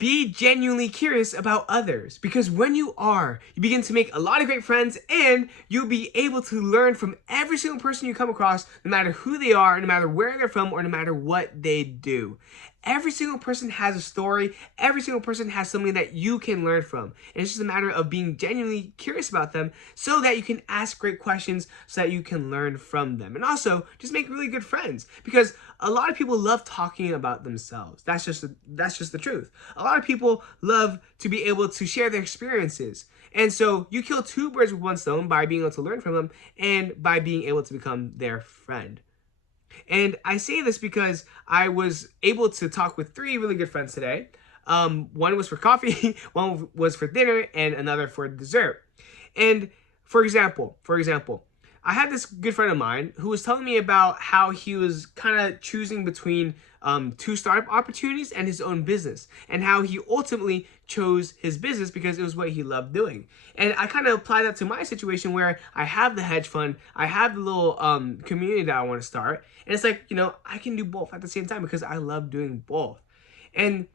be genuinely curious about others, because when you are, you begin to make a lot of great friends, and you'll be able to learn from every single person you come across, no matter who they are, no matter where they're from, or no matter what they do. Every single person has a story. Every single person has something that you can learn from. And it's just a matter of being genuinely curious about them so that you can ask great questions so that you can learn from them. And also, just make really good friends, because a lot of people love talking about themselves. That's just the truth. A lot of people love to be able to share their experiences. And so you kill two birds with one stone by being able to learn from them and by being able to become their friend. And I say this because I was able to talk with three really good friends today. One was for coffee, one was for dinner, and another for dessert. And for example, I had this good friend of mine who was telling me about how he was kind of choosing between two startup opportunities and his own business, and how he ultimately chose his business because it was what he loved doing. And I kind of apply that to my situation, where I have the hedge fund, I have the little community that I want to start, and it's like, I can do both at the same time because I love doing both. And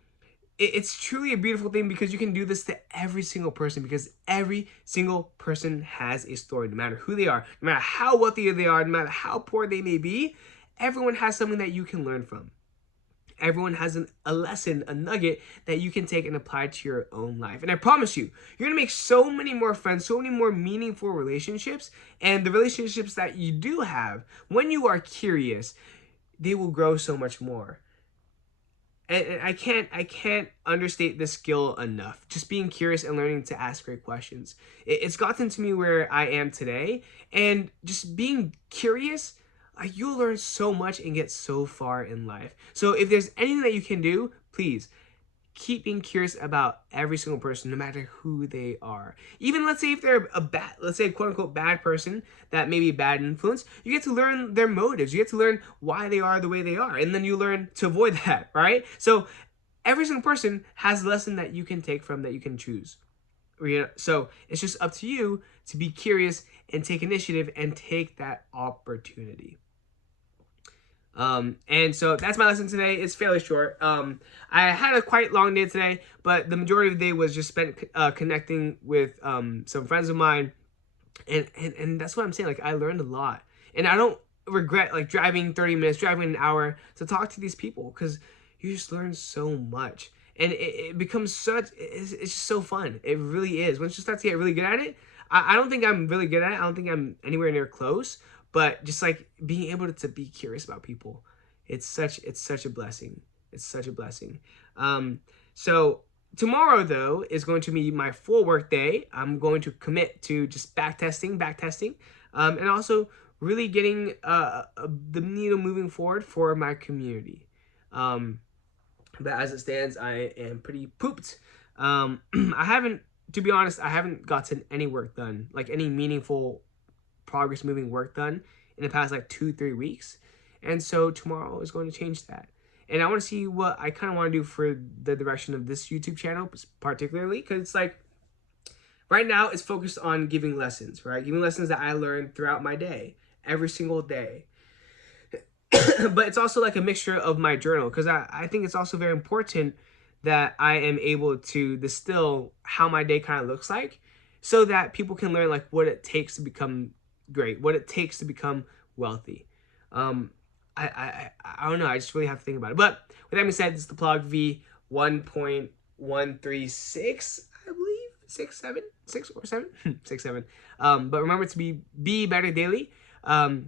it's truly a beautiful thing, because you can do this to every single person, because every single person has a story, no matter who they are, no matter how wealthy they are, no matter how poor they may be. Everyone has something that you can learn from. Everyone has a lesson, a nugget that you can take and apply to your own life. And I promise you, you're going to make so many more friends, so many more meaningful relationships. And the relationships that you do have, when you are curious, they will grow so much more. And I can't understate this skill enough. Just being curious and learning to ask great questions. It's gotten to me where I am today. And just being curious, you'll learn so much and get so far in life. So if there's anything that you can do, please keep being curious about every single person, no matter who they are. Even let's say if they're let's say a quote unquote bad person that may be a bad influence, you get to learn their motives. You get to learn why they are the way they are. And then you learn to avoid that, right? So every single person has a lesson that you can take from, that you can choose. So it's just up to you to be curious and take initiative and take that opportunity. And so that's my lesson today. It's fairly short. I had a quite long day today, but the majority of the day was just spent connecting with some friends of mine, and that's what I'm saying. Like, I learned a lot, and I don't regret driving 30 minutes, driving an hour to talk to these people, because you just learn so much, and it becomes it's just so fun. It really is. Once you start to get really good at it, I don't think I'm really good at it. I don't think I'm anywhere near close. But just being able to be curious about people, it's such a blessing. It's such a blessing. So tomorrow, though, is going to be my full work day. I'm going to commit to just back testing, and also really getting the needle moving forward for my community. But as it stands, I am pretty pooped. To be honest, I haven't gotten any work done, any meaningful progress moving work done in the past 2-3 weeks. And so tomorrow is going to change that. And I want to see what I kind of want to do for the direction of this YouTube channel, particularly, because it's right now it's focused on giving lessons, right? Giving lessons that I learned throughout my day, every single day. But it's also a mixture of my journal, because I think it's also very important that I am able to distill how my day kind of looks like, so that people can learn what it takes to become great, what it takes to become wealthy. I don't know. I just really have to think about it. But with that being said, this is the PLOG V1.136, I believe, 6 or 7. But remember to be better daily.